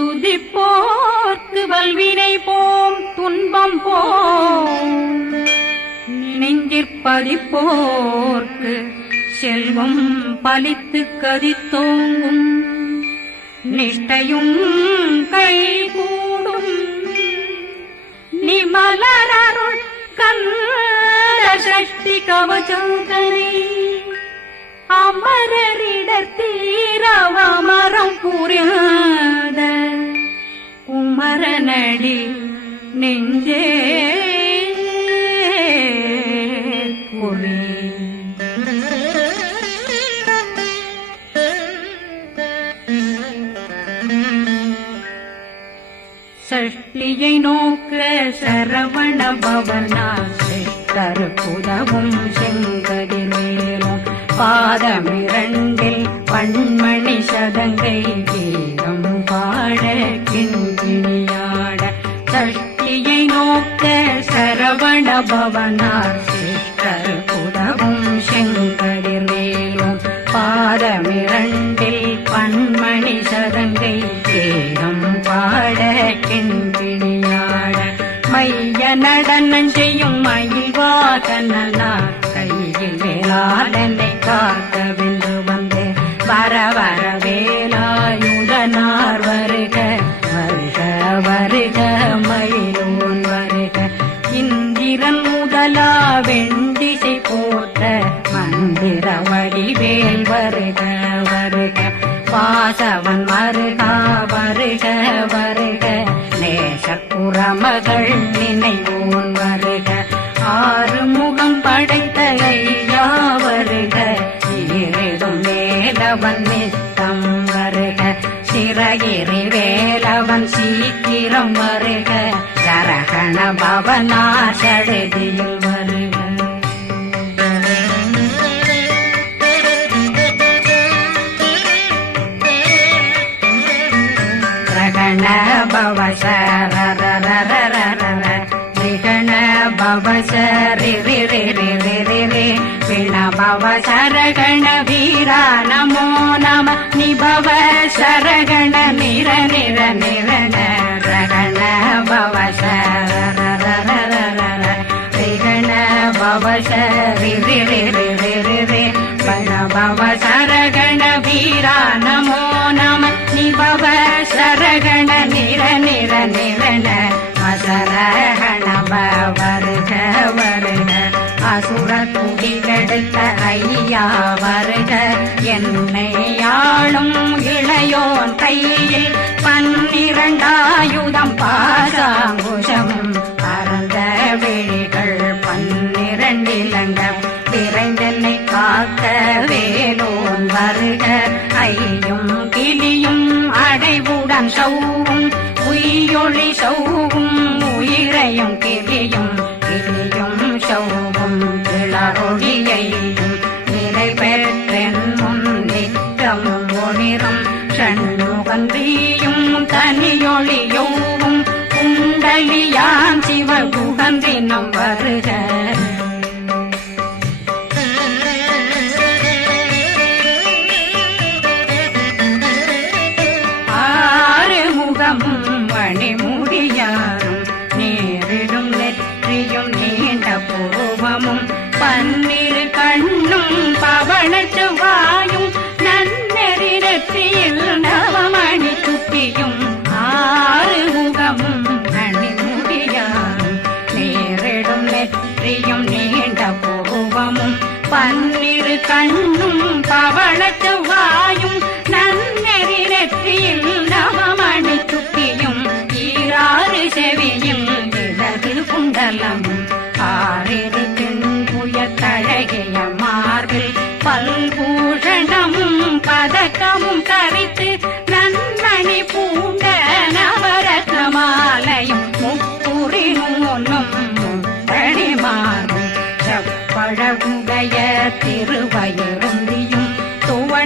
துதிப்போர்க்கு வல்வினை போம் துன்பம் போம் நெஞ்சிற்பதிப்போர்க்கு செல்வம் பலித்து கதித்தோங்கும் நிஷ்டையும் கைகூடும் நிமலரருள் கந்த சக்தி கவசந்தனை அமரரிடர் தீரவமரம் புரியாத குமரனடி நெஞ்சே புரி சஷ்டியை நோக்க சரவண பவனா கருப்புதவும் செங்கதிர் மேலும் பாதமிரண்டில் பண்மணி சதங்கை கீதம் பாட கிண்கிணியாட சஷ்டியை நோக்க சரவண பவனார் கருப்புதவும் செங்கதிர் மேலும் பாதமிரண்டில் பண்மணி சதங்கை கீதம் பாட கிண்கிணியாட மைய நடனம் செய்யும் மயில் வாகனார் கையில் வேளாளனை காக்க வென்று வந்து வர வர வேலாயுதனார் வருக வருக வருக மயிலோன் வருக இந்திரன் முதலா வெண்டிசை போட்ட மந்திர வடிவேல் வருக வருக வாசவன் வருகா வருக வருக நேசக்குறமகள் நினைவோன் வருக ஆறு முகம் படைத்த ஐயா வருக ஈரிடும் வேலவன் நித்தம் வருக சிறகிரி வேலவன் சீக்கிரம் வருக சரகண பவனா சடதியில் வருக ரகண பவசரரரரரரர ரிகண பவசரி பிண பவசரகண வீரா நமோ நம நிபவ சரகண நிர நிர நிரண ரகண பவசரரரரரர ரிகண பவசரி பிண பவசரகண வீரா நமோ நம நிபவ சரகண நிர நிர நிரண அசரகண வருக வருக அசுர குடிகெடுத்த ஐயா வருக என்னை ஆளும் இளையோன் கையில் 12 பாசாங்குஷம் பரந்த விழிகள் 12 இலங்கம் விரைந்தென்னை காக்க வேலோன் வருக ஐயும் கிளியும் அடைவுடன் சௌவும் உயிரொளி சௌவும் உயிரையும் கிளியும் கிளியும் சௌவும் இளரொளியையும் நிலை பெற்றென்னும் நித்தமும் ஒளிரும் ஷண்முகந்தியும் தனியொளியோவும் குண்டலியான் சிவகுகந்தினம் வருக மணிமுடியாரும் நேரிடும் நெற்றியும் நீண்ட பூவமும் 12 கண்ணும் பவள செவ்வாயும் நன்னெறி நெற்றியில் நவமணி சுட்டியும் 6 முகமும் மணிமுடியாரும் நேரிடும் நெற்றியும் நீண்ட பூவமும் 12 கண்ணும் பவள செவ்வாயும் நன்னெறி நெற்றியில் நவமணி சுட்டியும் 6 செவியும் இடது குண்டலம் 6 தென்புய தழகிய மார்பில் பல்பூஷணமும் பதக்கமும் தரித்து நன்மணி பூண்ட நவரத்ன மாலையும் முப்புரி நூலும் முத்தணிமாறும் செப்பழகுடைய திருவயருந்தியும் துவ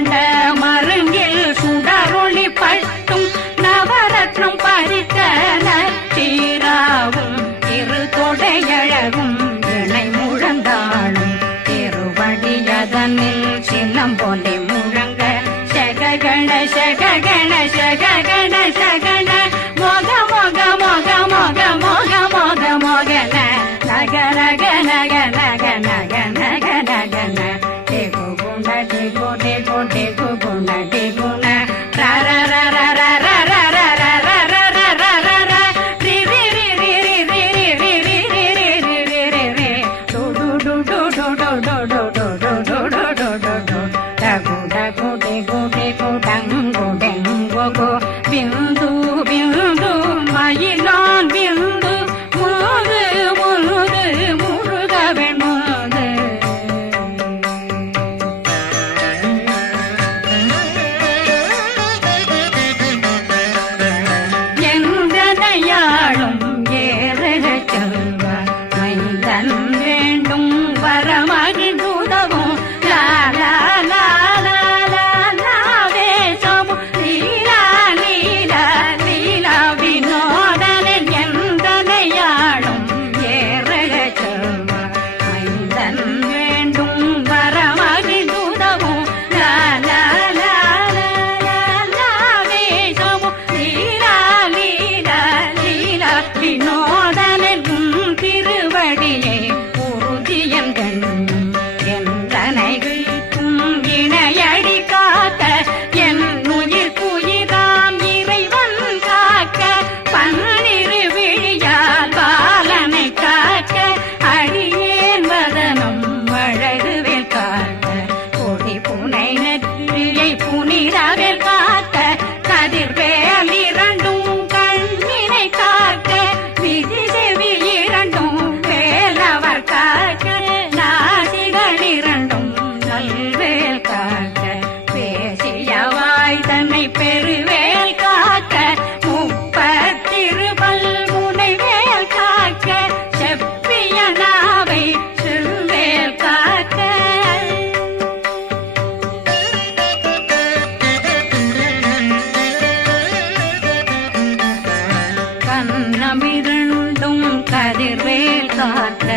கண்ணமிரண்டும் கதிர்வேல் காக்க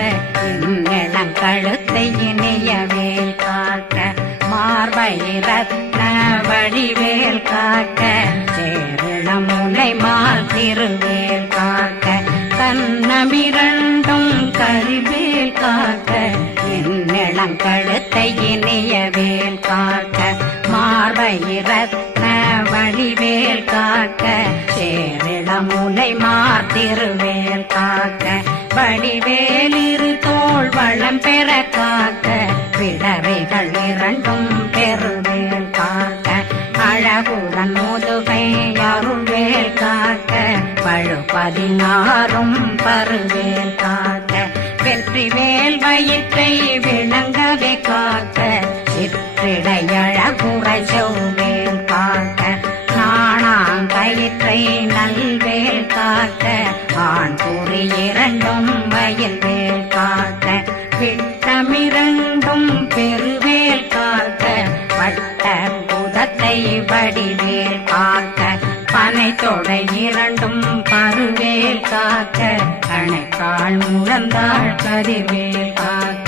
இளங்கழுத்தை இனியவேல் காக்க மார்பை ரத்ன வடிவேல் காக்க சேரணமுலை மால் திருவேல் காக்க கண்ணமிரண்டும் கதிர்வேல் காக்க இளங்கழுத்தை இனியவேல் காக்க மார்பை ரத்ன வடிவேல் காக்க சேரிளமுலை மார் திருவேல் காக்க வடிவேலிரு தோள் வளம் பெற காக்க பிடவைகள் இரண்டும் பெருவேல் காக்க அழகுடன் முதுகை அருள்வேல் காக்க பழு16 பருவேல் காக்க வெற்றிவேல் வயிற்றை விளங்கவே காக்க சிற்றிடையழகுரை செவ்வேல் காக்க நாணாங்கயிற்றை நல்வேல் காக்க ஆண் குறி இரண்டும் வயல்வேல் காக்க விட்டமிரண்டும் பெருவேல் காக்க வட்ட புதத்தை வடிவேல் காக்க பனை தொடை இரண்டும் பருவேல் காக்க கணைக்கால் முழந்தாள் கதிர்வேல் காக்க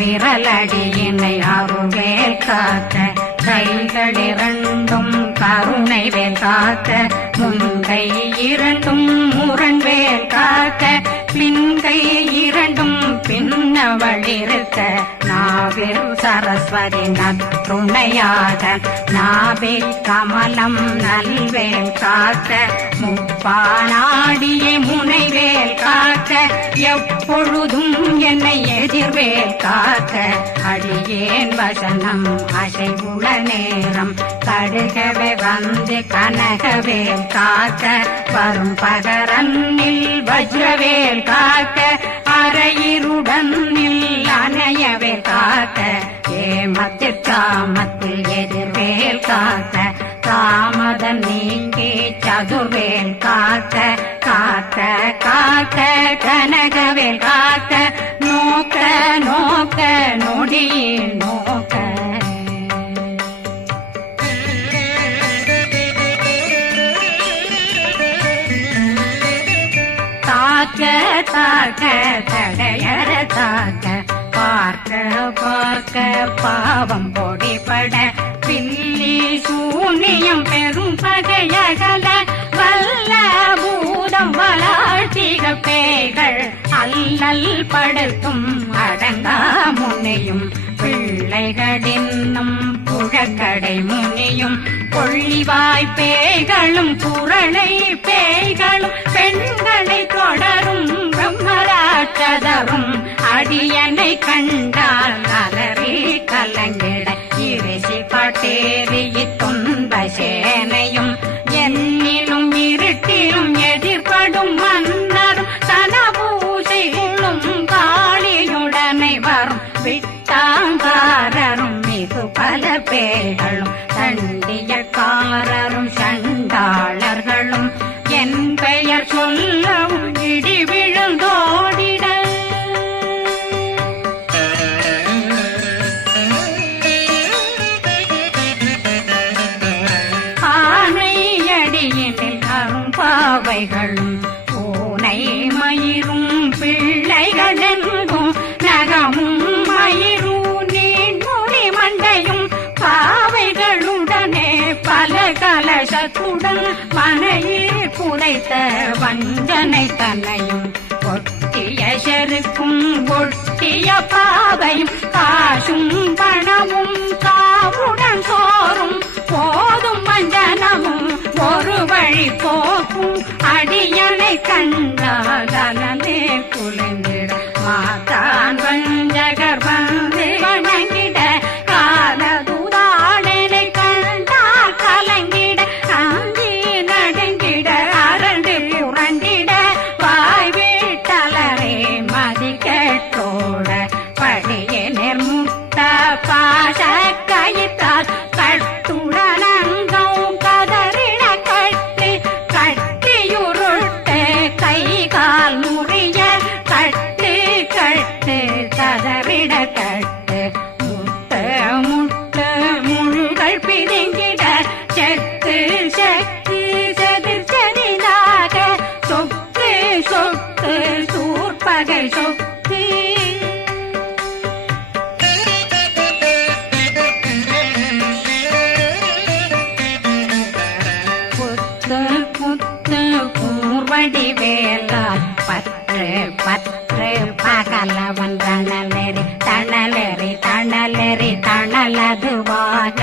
விரலடியினை அருவேல் காக்க கைகள் இரண்டும் கருணை வேல் காக்க முன்கை இரண்டும் முரண்வேல் காக்க பின்கை இரண்டும் பின்னவளிருக்க நாவில் சரஸ்வதி நற்றுணையாக நாபி கமலம் நல்வேல் காக்க முப்பானாடியே முனைவேல் காக்க எப்பொழுதும் என்னை எதிர்வேல் காக்க அடியேன் வசனம் அசைவுள நேரம் கடுகவே வந்து கனகவேல் காக்க வரும் பகரன்னில் வஜ்ரவேல் காக்க அரையிருடன் அணையவே காக்க ஏமத்திற்காமத்தில் எதிர்வேல் காக்க தாமதம் நீங்கி சதுர்வேல் காக்க காக்க காக்க கனகவேல் காக்க நோக்க நோக்க நொடியில் நோக்க தாக்க தாக்க தடையற தாக்க பார்க்க பார்க்க பாவம் பொடிபட பில்லி சூனியம் பெரும் பகையகல வல்ல பூதம் வளாழ்த்திக பேய்கள் அல்லல் படுத்தும் அடங்கா முனையும் பிள்ளைகளின்னும் புழக்கடை முனியும் கொள்ளிவாய் பேய்களும் குரளை பேய்களும் பெண்களை தொடரும் பிரம்மராட்சதரும் அடியனை கண்டால் அலறி கலங்கிட இரிசி பட்டேறி துன்ப சேனையும் என்னிலும் இருட்டிலும் எதிர்படும் மன்னரும் தனபூசைகளும் காளியுடனை வரும் விட்டாங்காரரும் மிகு பல பேர்களும் தண்டியக்காரரும் சண்டாளர்களும் என் பெயர் சொல்லவும் இடி விழுந்தோடிட ஆனையடியினில் அரும்பாவைகளும் பூனை மயிரும் பிள்ளைகளெங்கும் நகமும் மயிரும் நீண்முடி மண்டையும் பாவைகளுடனே பல கலசத்துடன் மனையில் புதைத்த வஞ்சனை தன்னையும் ஒட்டிய செருக்கும் ஒட்டிய பாவையும் காசும் பணமும் காவுடன் சோறும் போதும் மஞ்சனமும் ஒரு வழி போக்கும் அடியனை கண்டால் அலனே குலைந்திட மாதான் வஞ்சகர் வந்து வணங்கிட காலதுதாடனை கண்டால் கலங்கிட அஞ்சி நடுங்கிட அரண்டு புரண்டிட வாய் வீட்டலரே மதி கேட்டோட படியே நிர்முட்ட பாச கயிற்றால் கட்டுடனங்கும் கதறிட கட்டி கட்டியுருட்டு கை கால் முறிய கட்டு கட்டு கதறிட கட்டு பற்று பகலவன் தணலெறி தணலெறி தணலெறி தணலதுவாக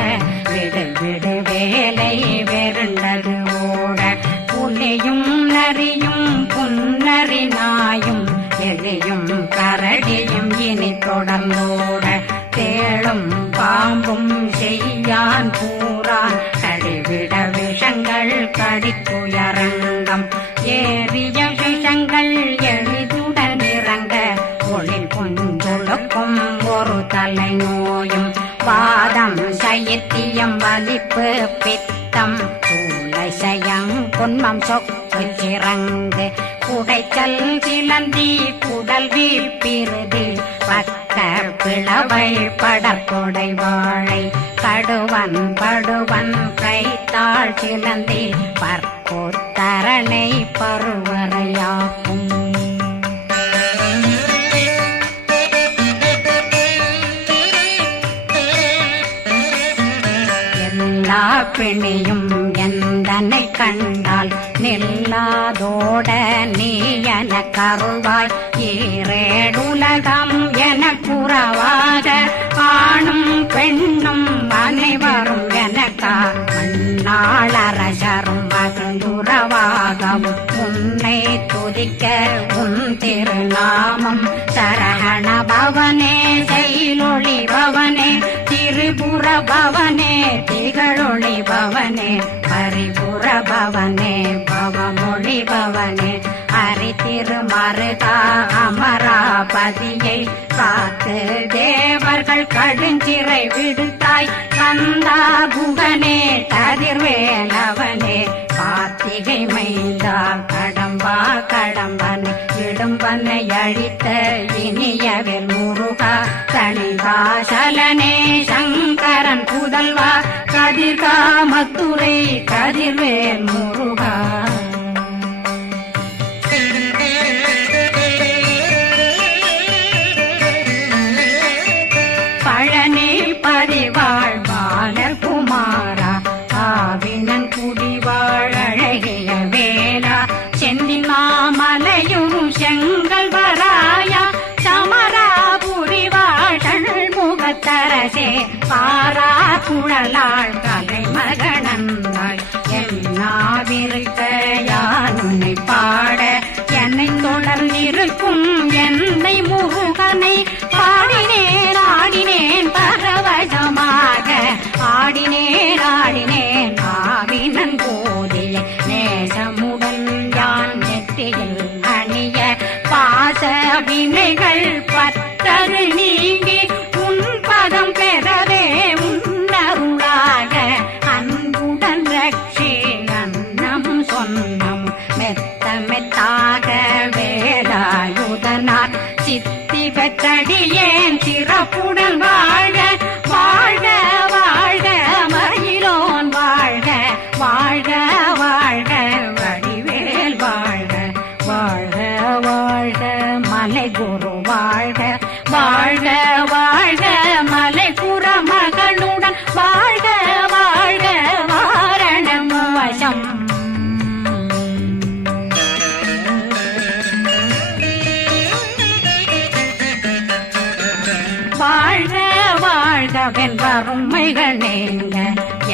விடு விடு வேலை வெருண்டது ஓட புலியும் நரியும் புன்னறி நாயும் எலியும் கரடியும் இனி தொடர்ந்தோட தேளும் பாம்பும் செய்யான் பூரான் கடிவிட விஷங்கள் கடித்துயரங்கம் ஏறிய விஷங்கள் எளிதுடன் இறங்க ஒளில் புஞ்சுழுக்கும் ஒரு தலை நோயும் வாதம் சைத்தியம் வலிப்பு பித்தம் சூளை சயம் குன்மம் சொக்கு சிறங்கு குடைச்சல் சிலந்தி குடல் வீழ்பிருதி பக்க பிளவை படற்கொடை வாழை கடுவன் படுவன் கைத்தாள் சிலந்தி பற்போத்தரணை பருவரையாக்கும் எல்லா பிணியும் எந்தனை கண்டால் நில்லாதோட நீ என கருவாய் ஈரேடுலகம் என புறவாக ஆணும் பெண்ணும் அனைவரும் எனக்கா மண்ணாளரசரும் மகிழ்ந்துறவாகவும் உன்னை துதிக்க உன் திருநாமம் சரகண பவனே செயலொளி பவனே திரிபுர பவனே திகழொளி பவனே பரிபுர பவனே பவமொழி பவனே ஹரி திருமருகா அமராபதியை காத்து தேவர்கள் கடுஞ்சிறை விடுத்தாய் கந்தா குகனே கதிர்வேலவனே கார்த்திகை மைந்தா கடம்பா கடம்பனை இடும்பனை அழித்த இனியவில் முருகா தனிகாசலனே சங்கரன் புதல்வா கதிர்காமத்துரை கதிர்வேல் முருகா பழனி பதிவாழ் பாலர் குமாரா ஆவினன் குடிவாழ் அழகிய வேளா செந்தில் மாமலையும் செங்கல் வராயா சமராபுரி வாழல் முகத்தரசே பாரா குழலாள் கலை மகனந்தாய் என்னாவிருக்க யான் உன்னை பாட என்னை தொடர்ந்திருக்கும் என்னை முருகனை பாடினேன் ஆடினேன் பரவசமாக ஆடினேன் ஆடினேன் ஆவினன் போதிய நேசமுடன் யான் நெற்றியில் அணிய பாச வினைகள் பற்றரு நீங்கி உன் பதம் பெறவே உன்னருளாக அன்புடன் ரட்சி அன்னம் சொன்னம் மெத்த மெத்தாக வேலாயுதனார் சித்தி பெற்றடியேன் சிறப்புடன் வாழ வாழ்க வாழ்க மயிலோன் வாழ்க வாழ்க வாழ்க வடிவேல் வாழ்க வாழ்க வாழ்க மலை குரு வாழ்க வாழ்க வாழ்க மலை குற மகனுடன் வாழ்க வாழ்க வாரணம் வசம் வாழ்க வாழ்கவென் வறுமைகள் நீங்க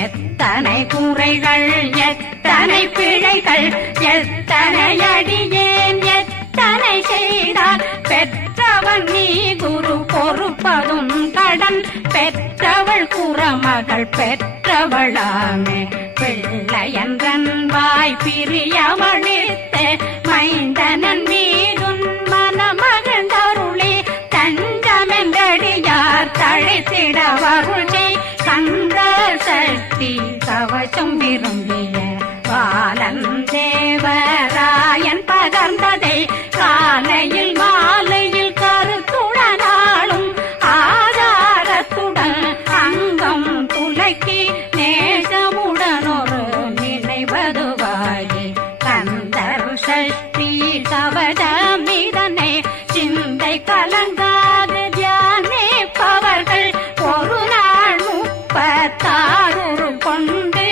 எத்தனை குறைகள் எத்தனை பிழைகள் எத்தனை அடியேன் எத்தனை செய்தால் பெற்றவன் நீ குரு பொறுப்பதும் கடன் பெற்றவள் குறமகள் பெற்றவளாமே பிள்ளையன்றன் வாய் பிரியவழித்த மைந்தனன் மீதுன் மனமகந்தருளி தஞ்சமென்றடியார் தழைத்திட வருளை கந்த சக்தி கவசம் விரும்பிய பாலன் தேவராயன் பகர்ந்ததை காலையில் மாலையில் கருத்துடனாலும் ஆதாரத்துடன் அங்கம் துலக்கி நேசமுடன் ஒரு நினைவதுவாகி கந்தர் சஷ்டி கவசமிதனை சிந்தை கலங்காது தியானிப்பவர்கள் ஒரு நாள் 36 கொண்டு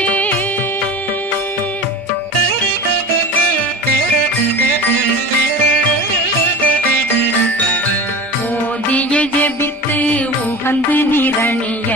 உகந்து நிரணிய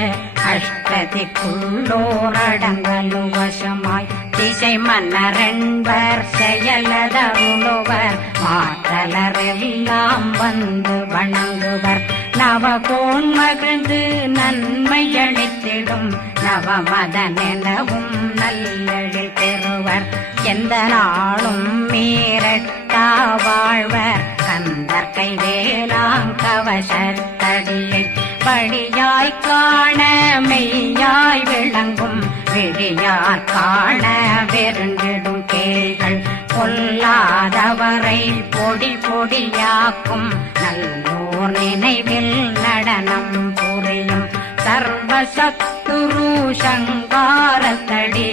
அஷ்டதிக்குள்ளோரடங்கலு வசமாய் திசை மன்னரென்பர் செயலதருளுவர் மாற்றலரெல்லாம் வந்து வணங்குவர் நவகோன் மகிழ்ந்து நன்மையளித்திடும் நவமதனெனவும் நல்லெழில் பெறுவர் எந்த நாளும் மீறட்டா வாழ்வர் கந்தர் கைவேலாங் கவசத்தடியை படியாய் காண மெய்யாய் விளங்கும் விழியார் காண வெருண்டிடும் கேள்கள் பொல்லாதவரை பொடி பொடியாக்கும் நல்லோர் நினைவில் நடனம் புரியும் சர்வசத்துரு சங்காரத்தடி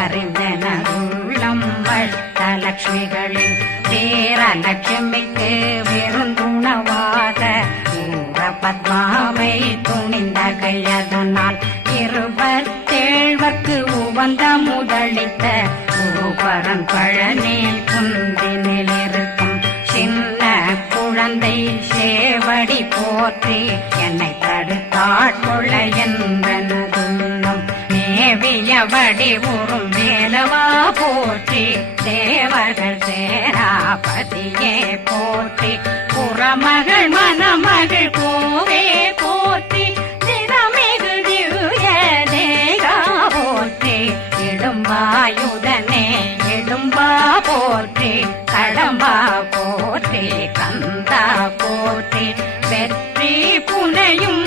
அறிந்தனருள்ளம் வட்டலட்சுமிகளின் வீரலட்சுமிக்கு விருந்துணவாத ஊர பத்மாவை துணிந்த கையதனால் 27 உவந்த முதலித்த ஊபரன் பழனி குந்தினில் இருக்கும் சின்ன குழந்தை சேவடி போற்றி என்னை தடுத்தாட்கொள்ள என்பனதுள்ளம் மேவியபடி உறும் வேலவா போற்றி தேவர்கள் சேராபதியே போற்றி புறமகள் மணமகள் கோவே போற்றி திறமிகு திவ்ய தேகா போற்றி இடும்பாயுதனே இடும்பா போற்றி கடம்பா போற்றி கந்தா போற்றி வெற்றி புனையும்